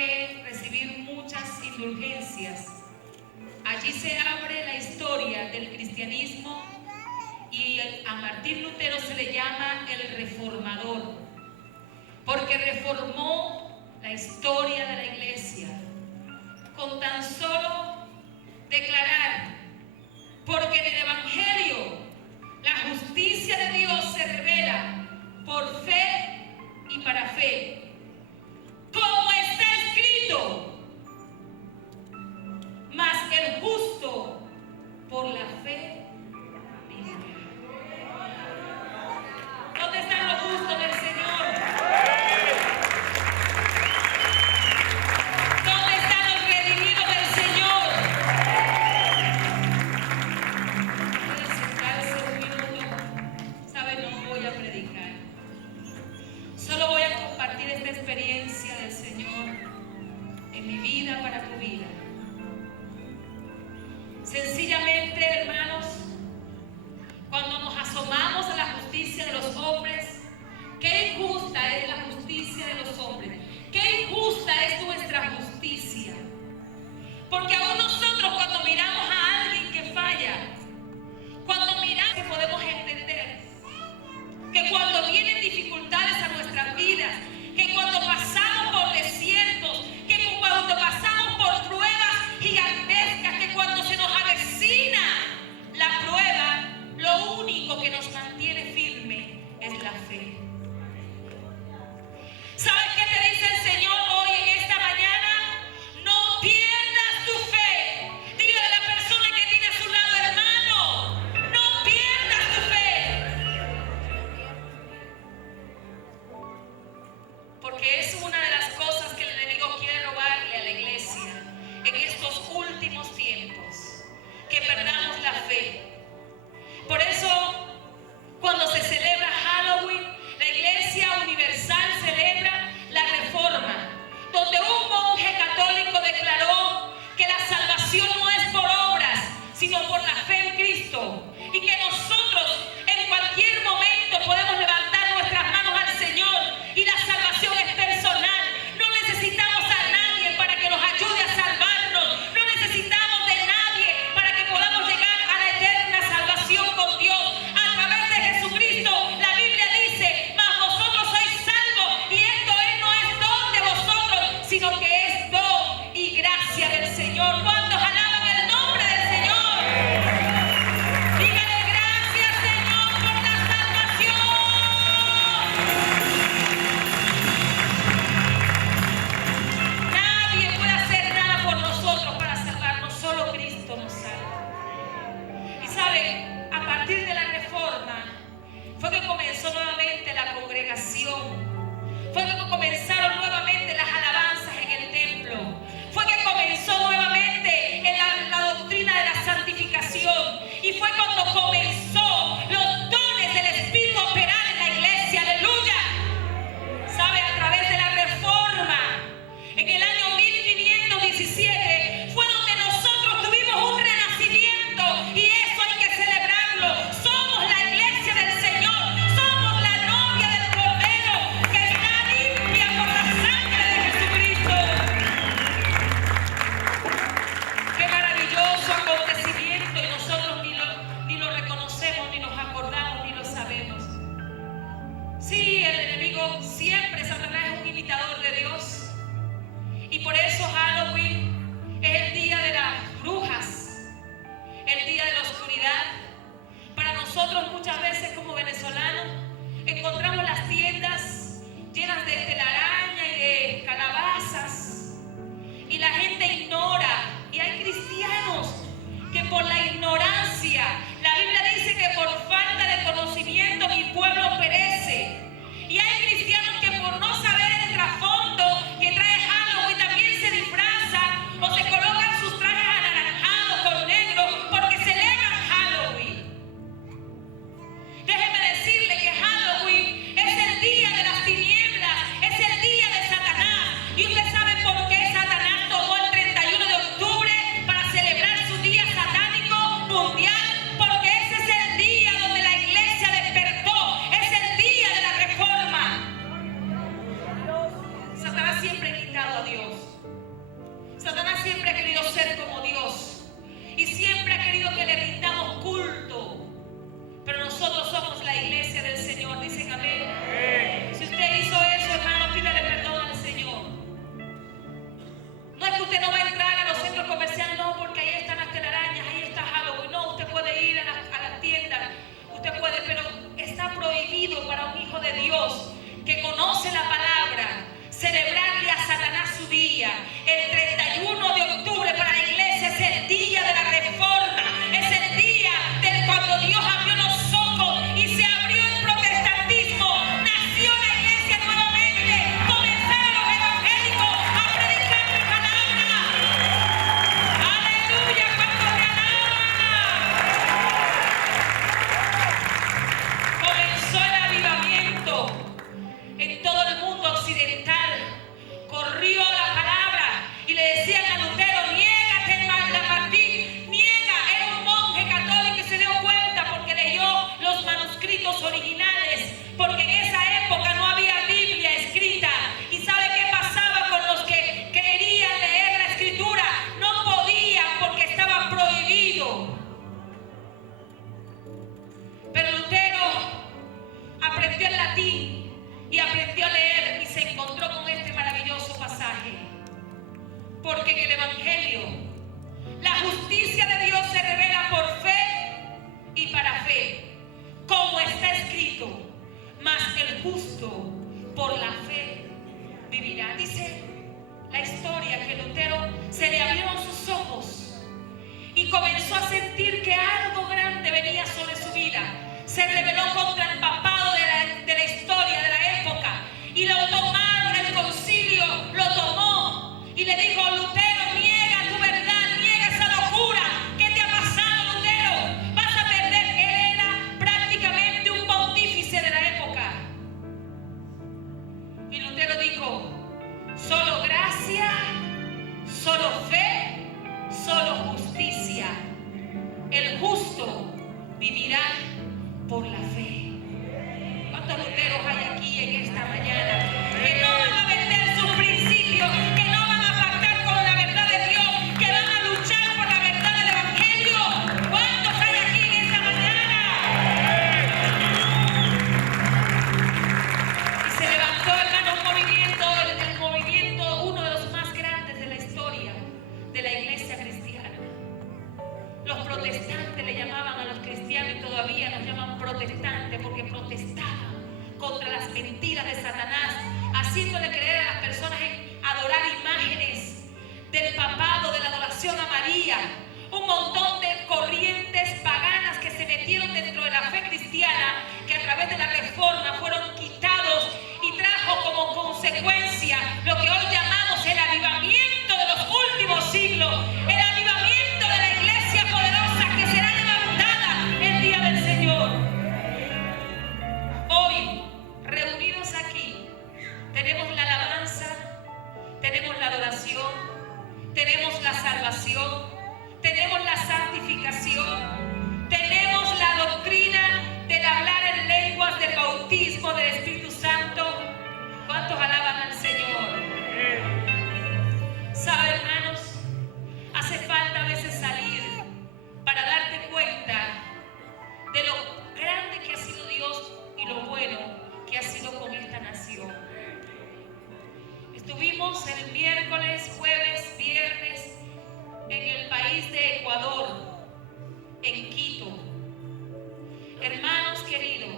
que recibir muchas indulgencias. Allí se abre la historia del cristianismo y a Martín Lutero se le llama el reformador, porque reformó la historia de la iglesia con tan solo declarar: porque en el Evangelio la justicia de Dios se revela por fe y para fe, como está escrito, mas el justo por la fe vivirá. ¿Dónde están los justos del Señor? ¿Dónde están los redimidos del Señor? Pueden sentarse un minuto. ¿Saben? No voy a predicar. Solo voy a compartir esta experiencia del Señor en mi vida para tu vida. Sencillamente, hermanos, cuando nos asomamos a la justicia de los hombres, qué injusta es la justicia de los hombres, qué injusta es nuestra justicia. Porque aún nosotros, cuando miramos a alguien que falla, cuando miramos, que podemos entender que cuando vienen dificultades a nuestras vidas, que cuando pasamos por desiertos, que cuando pasamos por pruebas gigantescas, que cuando se nos avecina la prueba, lo único que nos mantiene firme es la fe. ¿Sabes qué te dice el Señor hoy en esta mañana? No pierdas tu fe. Dígale a la persona que tiene a su lado: hermano, no pierdas tu fe. Porque es una de las cosas que el enemigo quiere robarle a la iglesia en estos últimos tiempos, que perdamos la fe. Por eso, cuando se celebra Halloween, la Iglesia Universal celebra la Reforma, donde un monje católico declaró que la salvación no es por obras, sino por la fe en Cristo, y que nosotros en cualquier momento podemos levantar nuestras manos al Señor y la salvación es personal. No necesitamos a nadie para que nos ayude a salvarnos, no necesitamos de nadie para que podamos llegar a la eterna salvación con Dios. A través de Jesucristo, la Biblia dice: mas vosotros sois salvos, y esto no es don de vosotros, sino que es don y gracia del Señor. ¿Cuántos alaban el nombre del Señor? Dígale: gracias, Señor, por la salvación. Nadie puede hacer nada por nosotros para salvarnos, solo Cristo nos salva. Y saben, a partir de la Reforma fue que comenzó nuevamente la congregación, fue que comenzaron nuevamente las alabanzas en el templo, fue que comenzó nuevamente en la doctrina de la santificación, y fue cuando comenzó los dones del Espíritu a operar en la iglesia. Aleluya. ¿Sabe? A través de la Reforma, en el año 1517, fue donde nosotros tuvimos un renacimiento, y eso hay que celebrarlo. Somos la iglesia del Señor, somos la novia del Cordero, que está limpia por la sangre de Jesucristo. Qué maravilloso acontecimiento, y nosotros ni lo reconocemos, ni nos acordamos, ni lo sabemos. Sí, el enemigo siempre, Satanás, es un imitador de Dios. Y por eso Halloween es el día de las brujas, el día de la oscuridad. Para nosotros, muchas veces como venezolanos, encontramos las tiendas llenas de telaraña y de calabazas, y la gente ignora. Y hay cristianos que por la ignorancia, la Biblia dice que por falta de conocimiento mi pueblo perece. Y hay cristianos que por no saber el trasfondo que trae Halloween también se disfrazan o se colocan sus trajes anaranjados con negro porque celebran Halloween. Déjeme decirle que Halloween es el día de las tinieblas, es el día de Satanás. Y usted sabe por qué Satanás tomó el 31 de octubre para celebrar su día satánico. occidental, corrió la palabra y le decían a Lutero: niégate, Martín, niega. Era un monje católico y se dio cuenta porque leyó los manuscritos originales, porque en esa época no había Biblia escrita. ¿Y sabe qué pasaba con los que querían leer la escritura? No podían porque estaba prohibido. Pero Lutero aprendió el latín y aprendió a leer y se encontró con este maravilloso pasaje. Porque en el Evangelio la justicia de Dios se revela por fe y para fe, como está escrito: mas el justo por la fe vivirá. Dice la historia que Lutero se le abrieron sus ojos y comenzó a sentir que algo grande venía sobre su vida. Se rebeló contra el papado de la historia, de la época, y lo tomaron, el concilio lo tomó y le dijo: Lutero, niega tu verdad, niega esa locura. ¿Qué te ha pasado, Lutero? Vas a perder. Él era prácticamente un pontífice de la época. Y Lutero dijo: solo gracia, solo fe, solo justicia. El justo vivirá por la fe. ¿Cuántos luteros hay aquí en esta mañana que no van a vender sus principios, que no van a pactar con la verdad de Dios, que van a luchar por la verdad del Evangelio? ¿Cuántos hay aquí en esta mañana? Y se levantó, hermano, un movimiento, el movimiento, uno de los más grandes de la historia de la iglesia cristiana. Los protestantes le llamaban a los cristianos y todavía nos llaman protestantes porque protestaban contra las mentiras de Satanás, haciéndole creer a las personas en adorar imágenes del papado, de la adoración a María. Un montón de corrientes paganas que se metieron dentro de la fe cristiana, que a través de la reforma fueron quitados y trajo como consecuencia lo que hoy llamamos el avivamiento de los últimos siglos, el avivamiento de la iglesia poderosa que será levantada el día del Señor. Hoy, reunidos aquí, tenemos la alabanza, tenemos la adoración, tenemos la salvación, tenemos la santificación, tenemos la doctrina del hablar en lenguas, del bautismo del Espíritu Santo. ¿Cuántos alaban al Señor? ¿Sabe, hermanos? Hace falta a veces salir para darte cuenta de lo grande que ha sido Dios y lo bueno que ha sido con esta nación. Estuvimos el miércoles, jueves, viernes en el país de Ecuador, en Quito. Hermanos queridos,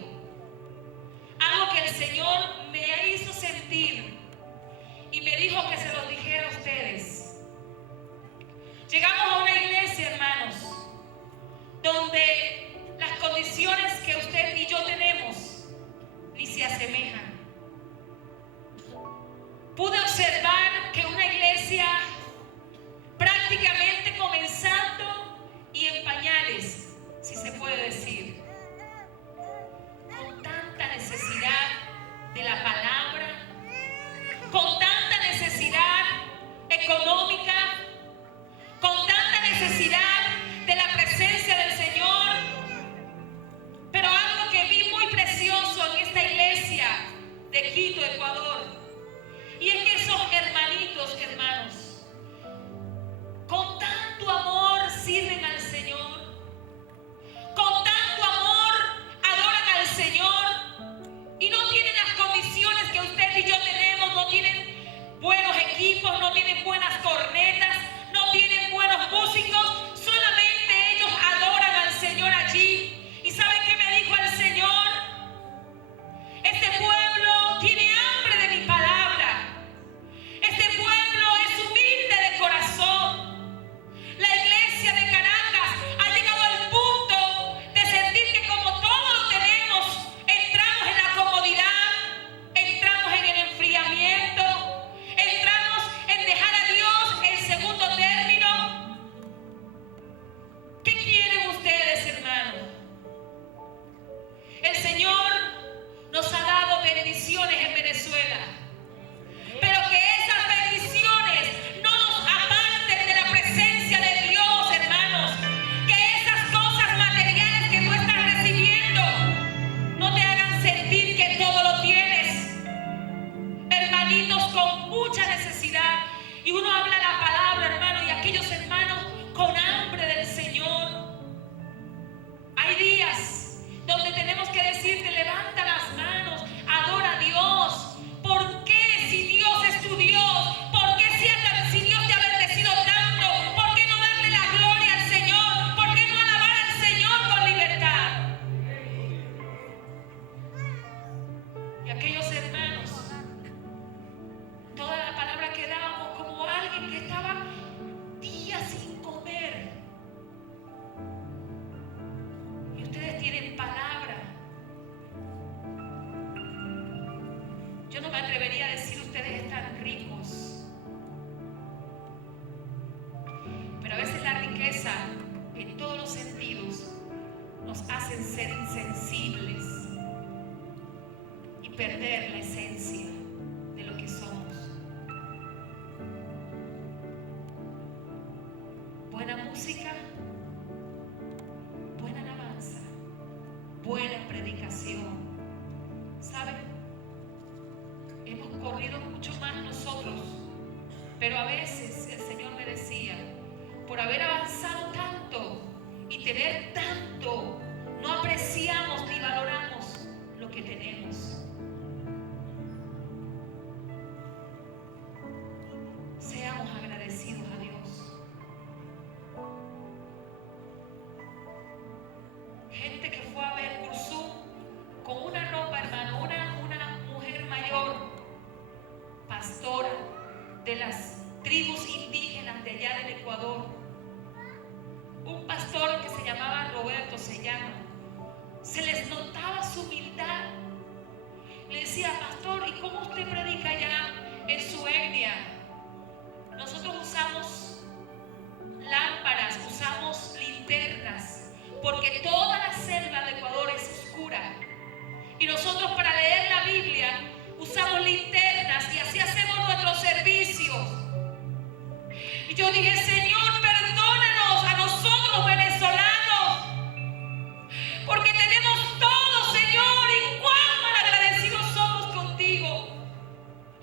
algo que el Señor me hizo sentir y me dijo que se los dijera a ustedes. Llegamos a una iglesia, hermanos, donde las condiciones que usted y yo tenemos ni se asemejan. Pude observar que una iglesia prácticamente comenzando y en pañales, si se puede decir, con tanta necesidad de la palabra, con tanta necesidad económica, con tanta necesidad de la presencia del Señor. Pero algo que vi muy precioso en esta iglesia de Quito, Ecuador, y es que esos hermanitos, hermanos, con mucha necesidad y uno habla la palabra, hermano, y aquellos hermanos con hambre del Señor. Hay días donde tenemos que decirte, levanta las manos, adora a Dios. ¿Por qué si Dios es tu Dios? ¿Por qué si Dios te ha bendecido tanto? ¿Por qué no darle la gloria al Señor? ¿Por qué no alabar al Señor con libertad? Y aquellos hermanos, toda la palabra que dábamos como alguien que estaba días sin comer. Y ustedes tienen palabra. Yo no me atrevería a decir ustedes están ricos. Pero a veces la riqueza, en todos los sentidos, nos hacen ser insensibles y perder la esencia de lo que somos. Buena música, buena alabanza, buena predicación. ¿Saben? Hemos corrido mucho más nosotros, pero a veces el Señor me decía, por haber avanzado tanto y tener tanto, no apreciamos ni valoramos lo que tenemos. Seamos agradecidos a Dios. Gente que fue a ver Kursum con una ropa, hermano, una mujer mayor, pastora de las tribus indígenas de allá del Ecuador, un pastor que se llamaba Roberto Sellano. Se les notaba su humildad. Le decía, pastor, ¿y cómo usted predica allá en su etnia? Nosotros usamos lámparas, usamos linternas, porque toda la selva de Ecuador es oscura. Y nosotros para leer la Biblia usamos linternas y así hacemos nuestros servicios. Y yo dije, Señor, perdónanos a nosotros venezolanos, porque tenemos todo, Señor, y cuán malagradecidos somos contigo.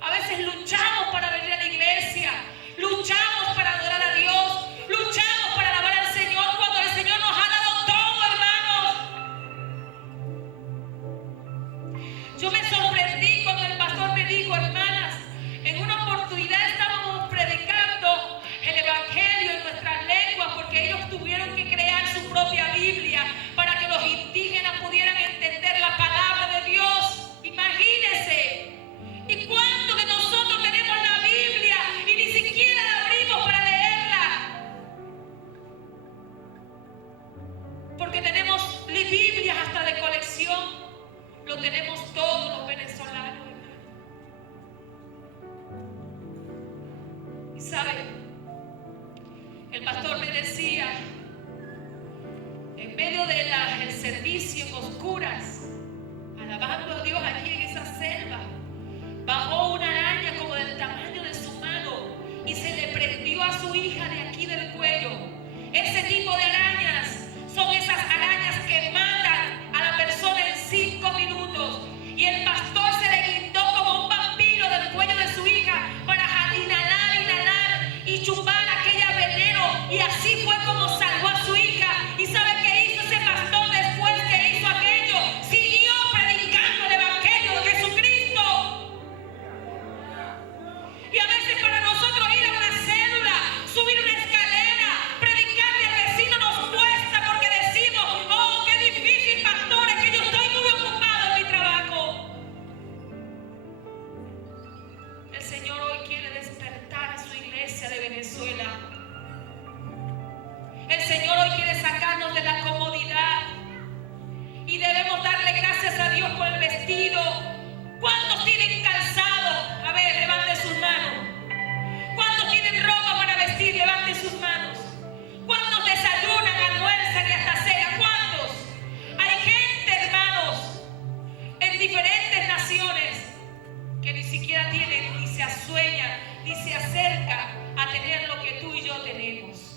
A veces luchamos para venir a la iglesia, luchamos para adorar a Dios, luchamos para alabar al Señor cuando el Señor nos ha dado todo, hermanos. Yo me sorprendí cuando el pastor me dijo, hermanas, en una oportunidad estábamos predicando el evangelio en nuestras lenguas porque ellos tuvieron que crear su propia Biblia para que los indígenas pudieran entender la palabra de Dios. Imagínense. ¿Y cuánto de nosotros tenemos la Biblia y ni siquiera la abrimos para leerla? Porque tenemos Biblias hasta de colección. Lo tenemos todos los venezolanos, hermano. Y saben, el pastor me decía, en medio del servicio en oscuras, alabando a Dios allí en esa selva, bajó una araña como del tamaño de su mano y se le prendió a su hija de aquí del cuello. Ese tipo de arañas son esas arañas que matan a la persona en 5 minutos. Y el pastor se le guindó como un vampiro del cuello de su hija para inhalar y chupar aquella veneno. Y así fue como salvó a su hija. ¿Y sabe qué hizo ese pastor después que hizo aquello? Siguió predicando el evangelio de Jesucristo. Y a veces para nosotros ir a una célula, subir una escalera, predicarle al vecino nos cuesta porque decimos, oh, qué difícil, pastor, es que yo estoy muy ocupado en mi trabajo. El Señor hoy quiere despertar a su iglesia de Venezuela. El Señor hoy quiere sacarnos de la comodidad y debemos darle gracias a Dios por el vestido. ¿Cuántos tienen calzado? A ver, levanten sus manos. ¿Cuántos tienen ropa para vestir? Levanten sus manos. ¿Cuántos desayunan, almuerzan y hasta cenan? ¿Cuántos? Hay gente, hermanos, en diferentes naciones que ni siquiera tienen, ni se asueña, ni se acerca a tener lo que tú y yo tenemos.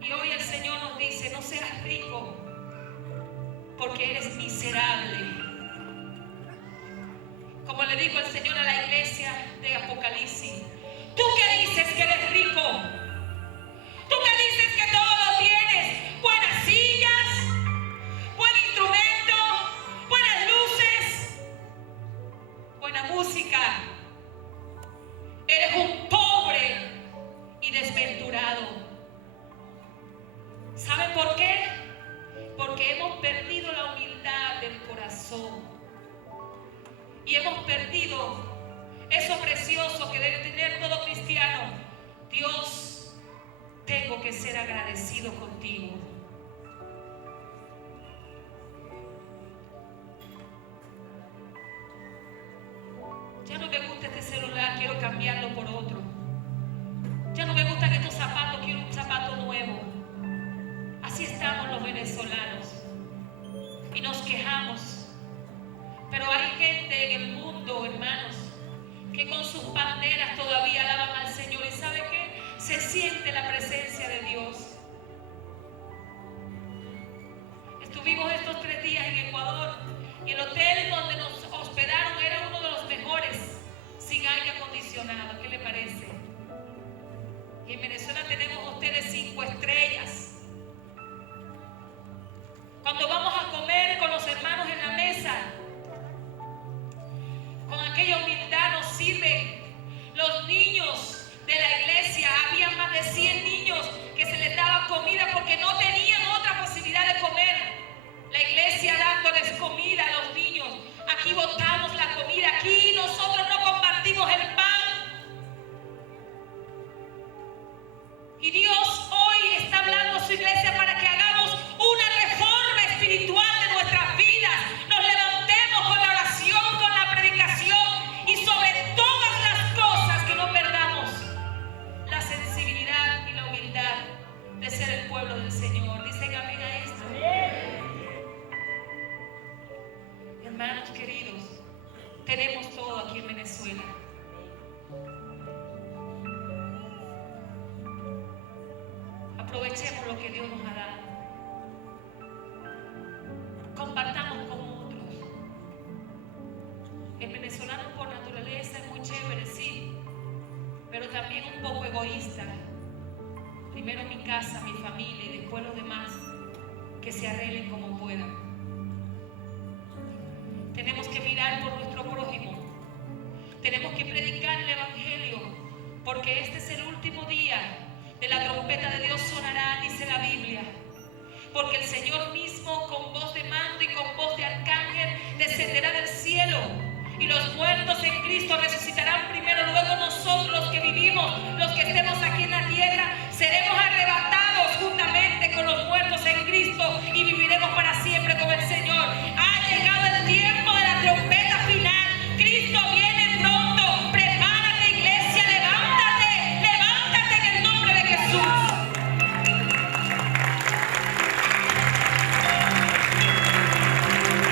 Y hoy el Señor nos dice, no seas rico porque eres miserable. Como le dijo el Señor a la iglesia de Apocalipsis: tú que dices que eres rico, tú que dices que todo lo tienes, buenas sillas, buen instrumento, buenas luces, buena música, eres un pobre y desventurado. ¿Saben por qué? Porque hemos perdido la humildad del corazón y hemos perdido eso precioso que debe tener todo cristiano. Dios, tengo que ser agradecido contigo. Ya no me gusta este celular, quiero cambiarlo por otro. Ya no me gustan estos zapatos, quiero un zapato nuevo. Así estamos los venezolanos y nos quejamos. Pero hay gente en el mundo, hermanos, que con sus banderas todavía alaban al Señor. ¿Y sabe qué? Se siente la presencia de Dios. Estuvimos estos 3 días en Ecuador y el hotel donde nos hospedaron era uno de los mejores, sin aire acondicionado. ¿Qué le parece? Y en Venezuela tenemos hoteles 5 estrellas. Cuando vamos a comer con los hermanos en la mesa, con aquella humildad nos sirven los niños de la iglesia. Había más de 100 niños que se les daba comida porque no tenían otra posibilidad de comer. La iglesia dándoles comida a los niños. Aquí botamos la comida, aquí nosotros no compartimos el pan. Y Dios hoy está hablando a su iglesia para que hagamos una reforma espiritual de nuestras vidas. Nos levantemos con la oración, con la predicación y sobre todas las cosas que no perdamos la sensibilidad y la humildad de ser el pueblo del Señor. Dicen amén a esto. Hermanos queridos, tenemos todo aquí en Venezuela. Aprovechemos lo que Dios nos ha dado. Compartamos con otros. El venezolano por naturaleza es muy chévere, sí, pero también un poco egoísta. Primero mi casa, mi familia y después los demás que se arreglen como puedan. Tenemos que mirar por nuestro prójimo. Tenemos que predicar el evangelio, porque este es el último día de la trompeta de Dios sonará, dice la Biblia. Porque el Señor mismo con voz de mando y con voz de arcángel descenderá del cielo. Y los muertos en Cristo resucitarán primero. Luego nosotros los que vivimos, los que estemos aquí en la tierra, seremos arrebatados juntamente con los muertos en Cristo y viviremos para siempre con el Señor. Ha llegado el tiempo de la trompeta final. Cristo viene pronto. Prepárate, iglesia, levántate, levántate en el nombre de Jesús.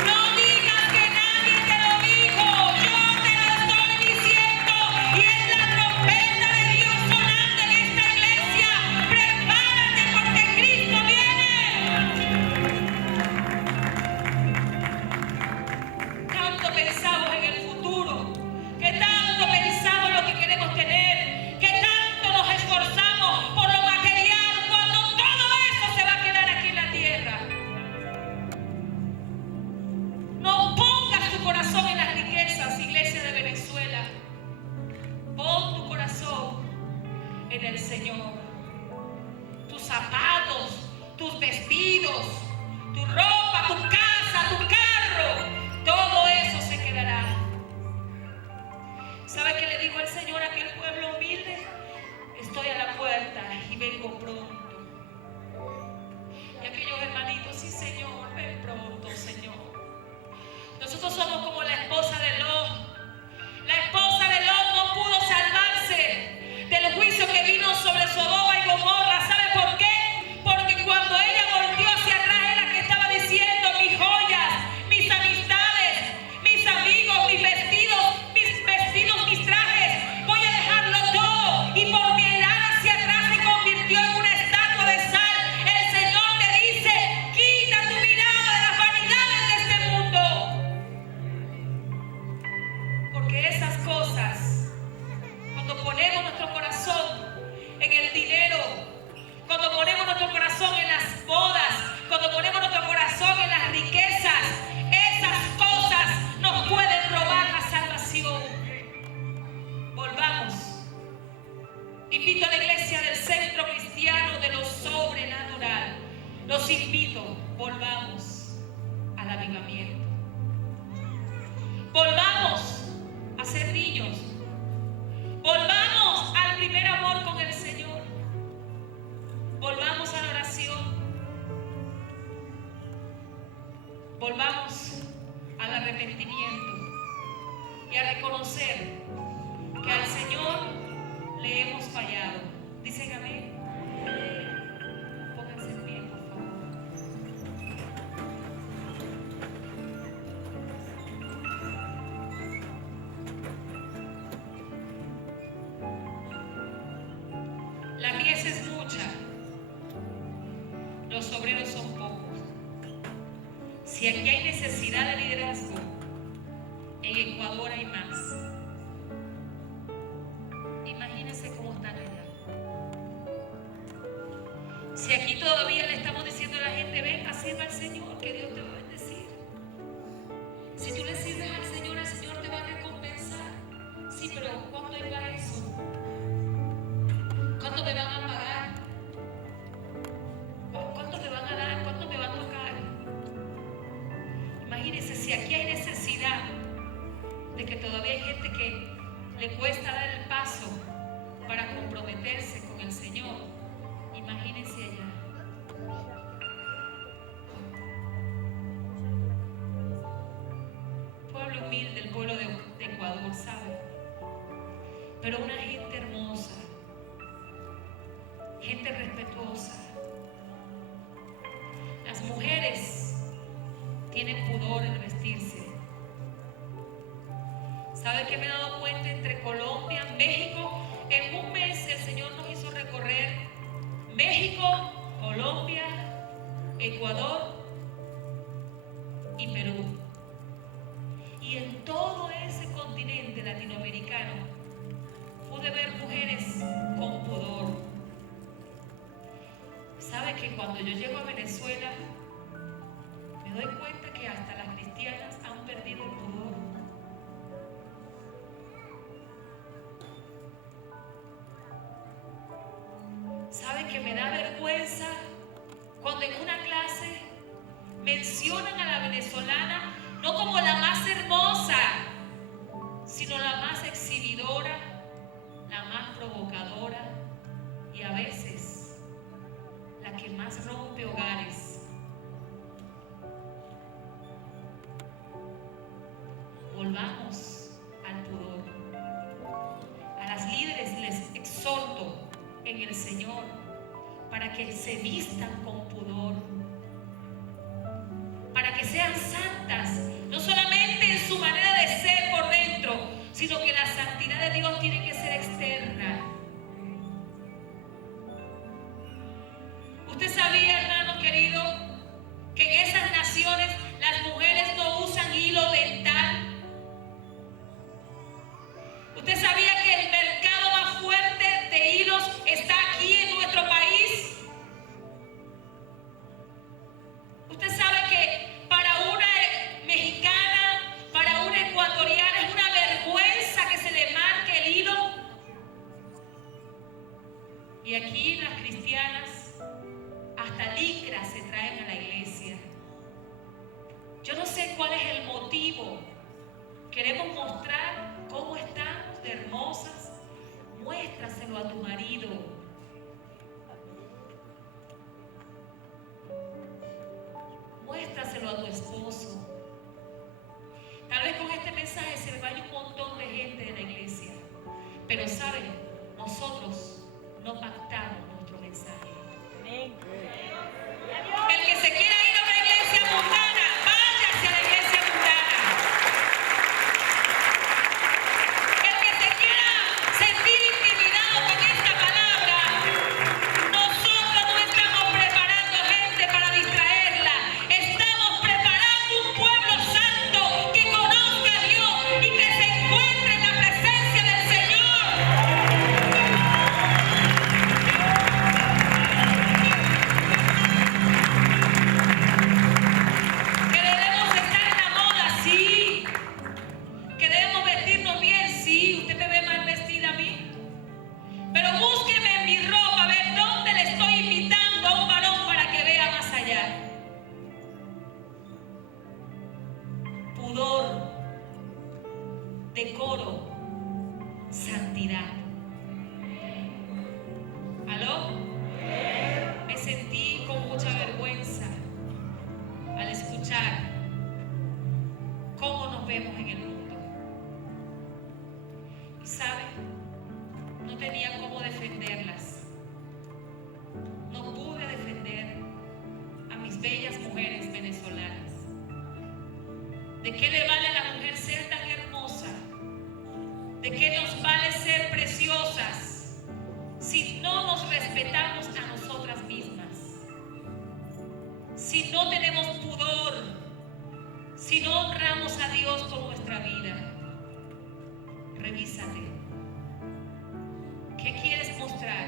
No digas que nadie te lo dijo, yo te lo estoy diciendo, y es la trompeta de Dios sonando en esta iglesia. Prepárate porque Cristo viene. Tanto pensamos en el futuro, que tanto pensamos lo que queremos tener, que tanto nos esforzamos por lo material, cuando todo eso se va a quedar aquí en la tierra. No pongas tu corazón en las riquezas, iglesia de Venezuela. Pon tu corazón en el Señor. Tus zapatos, tus vestidos, tu ropa, tu casa, tu carro, todo eso se quedará. ¿Sabe qué le dijo el Señor a aquel pueblo humilde? Estoy a la puerta y vengo pronto. Y aquellos hermanitos, sí Señor, ven pronto, Señor. Nosotros somos como la esposa de Lot. La esposa de Lot no pudo salvarse del juicio que vino sobre Sodoma y Gomorra. ¿Sabe por qué? Porque cuando ella volteó hacia atrás era que estaba diciendo: mis joyas, mis amistades, mis amigos, mis vestidos, mis trajes, voy a dejarlo todo. Y por mirar hacia atrás se convirtió en una estatua de sal. El Señor te dice: quita tu mirada de las vanidades de este mundo. los invito, volvamos al avivamiento. Volvamos a ser niños. Volvamos al primer amor con el Señor. Volvamos a la oración. Volvamos al arrepentimiento y a reconocer que al Señor le hemos fallado. Dicen amén. Pónganse en pie, por favor. La mies es mucha, los obreros son pocos. Si aquí hay necesidad de liderazgo, en Ecuador hay más. Imagínense cómo están allá. Si aquí todavía le estamos diciendo a la gente, ven, sirva al Señor, que Dios te va a bendecir. Si tú le sirves al Señor, el Señor te va a recompensar. Sí, pero ¿cuándo iba eso? ¿Cuándo me van a pagar? ¿Cuánto me van a dar? ¿Cuánto me va a tocar? Imagínense, si aquí hay necesidad de que todavía hay gente que le cuesta dar el paso para comprometerse con el Señor, imagínense allá. Pueblo humilde, el pueblo de Ecuador, ¿sabe? Pero una gente hermosa, gente respetuosa. Las mujeres tienen pudor en vestirse. ¿Sabe qué me he dado cuenta entre Colombia, México? En un mes el Señor nos hizo recorrer México, Colombia, Ecuador y Perú. Y en todo ese continente latinoamericano pude ver mujeres con pudor. ¿Sabe que cuando yo llego a Venezuela me doy cuenta que hasta las cristianas han perdido el pudor? ¿Sabe que me da vergüenza cuando en una clase mencionan a la venezolana no como la más hermosa, sino la más exhibidora, la más provocadora y a veces la que más rompe hogares? Volvamos al pudor. A las líderes les exhorto en el Señor para que se vistan con pudor, para que sean santas, no solamente en su manera de ser por dentro, sino que la santidad de Dios tiene que ser externa. ¿Usted sabía, hermano querido, que en esas naciones las mujeres no usan hilo dental? ¿Usted sabía que el mercado más fuerte de hilos está aquí en nuestro país? ¿Usted sabe que para una mexicana, para una ecuatoriana es una vergüenza que se le marque el hilo? Y aquí las cristianas hasta licras se traen a la iglesia. Yo no sé cuál es el motivo. Queremos mostrar cómo estamos de hermosas. Muéstraselo a tu marido. Muéstraselo a tu esposo. Tal vez con este mensaje se le vaya un montón de gente de la iglesia. Pero saben, nosotros no pactamos nuestro mensaje. Amén. El que se quiera ir a una iglesia mundana, váyase a la iglesia mundana. El que se quiera sentir intimidado con esta palabra, nosotros no estamos preparando gente para distraerla. Estamos preparando un santidad. ¿Aló? Me sentí con mucha vergüenza al escuchar cómo nos vemos en el mundo. Y sabe, no tenía cómo defenderlas. No pude defender a mis bellas mujeres venezolanas. ¿De qué le vale a la mujer ser tan hermosa? ¿De qué nos vale ser preciosas si no nos respetamos a nosotras mismas? Si no tenemos pudor, si no honramos a Dios con nuestra vida. Revísate. ¿Qué quieres mostrar?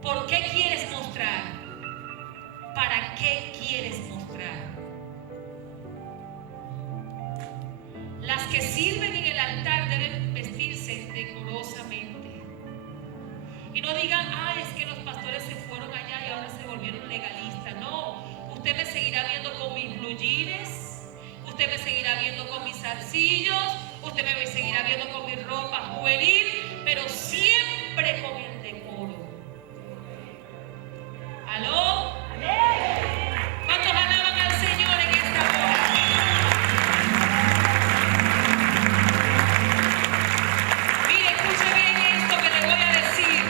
¿Por qué quieres mostrar? ¿Para qué quieres mostrar? Las que sirven en el altar deben vestirse decorosamente. Y no digan, ay, es que los pastores se fueron allá y ahora se volvieron legalistas. No, usted me seguirá viendo con mis blue jeans, usted me seguirá viendo con mis zarcillos, usted me seguirá viendo con mi ropa juvenil, pero siempre con el decoro. ¿Aló? ¿Cuántos alaban al Señor en esta hora? Mire, escuche bien esto que le voy a decir.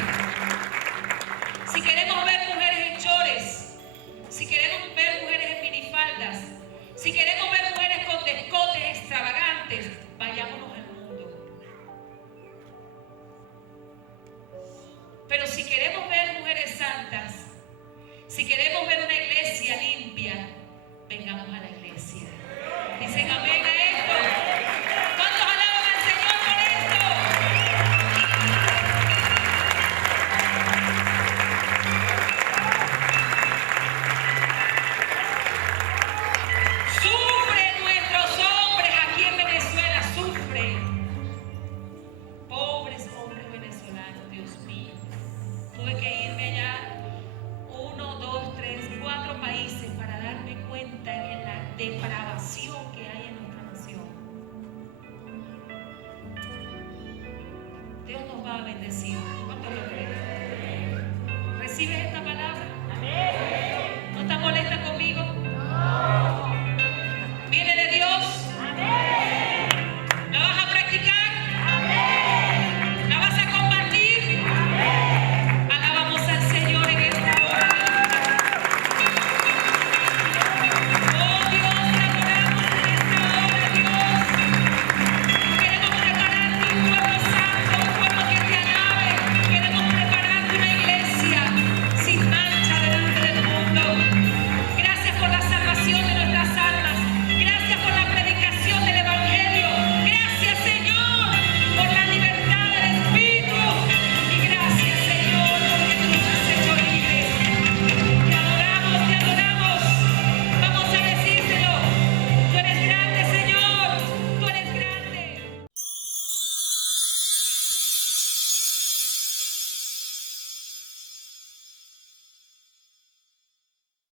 Si queremos ver mujeres en chores, si queremos ver mujeres en minifaldas, si queremos ver mujeres con descotes extravagantes, vayámonos al mundo. Pero si queremos ver mujeres santas, si queremos ver una iglesia limpia, vengamos a la iglesia. Dicen amén a esto. ¿Cuántos alaban al Señor por esto? Sufren nuestros hombres aquí en Venezuela, sufren. Pobres hombres venezolanos, Dios mío. Tuve que irme allá 1, 2, 3, 4 países para darme cuenta de la depravación que hay en nuestra nación. Dios nos va a bendecir. ¿Cuánto lo creen?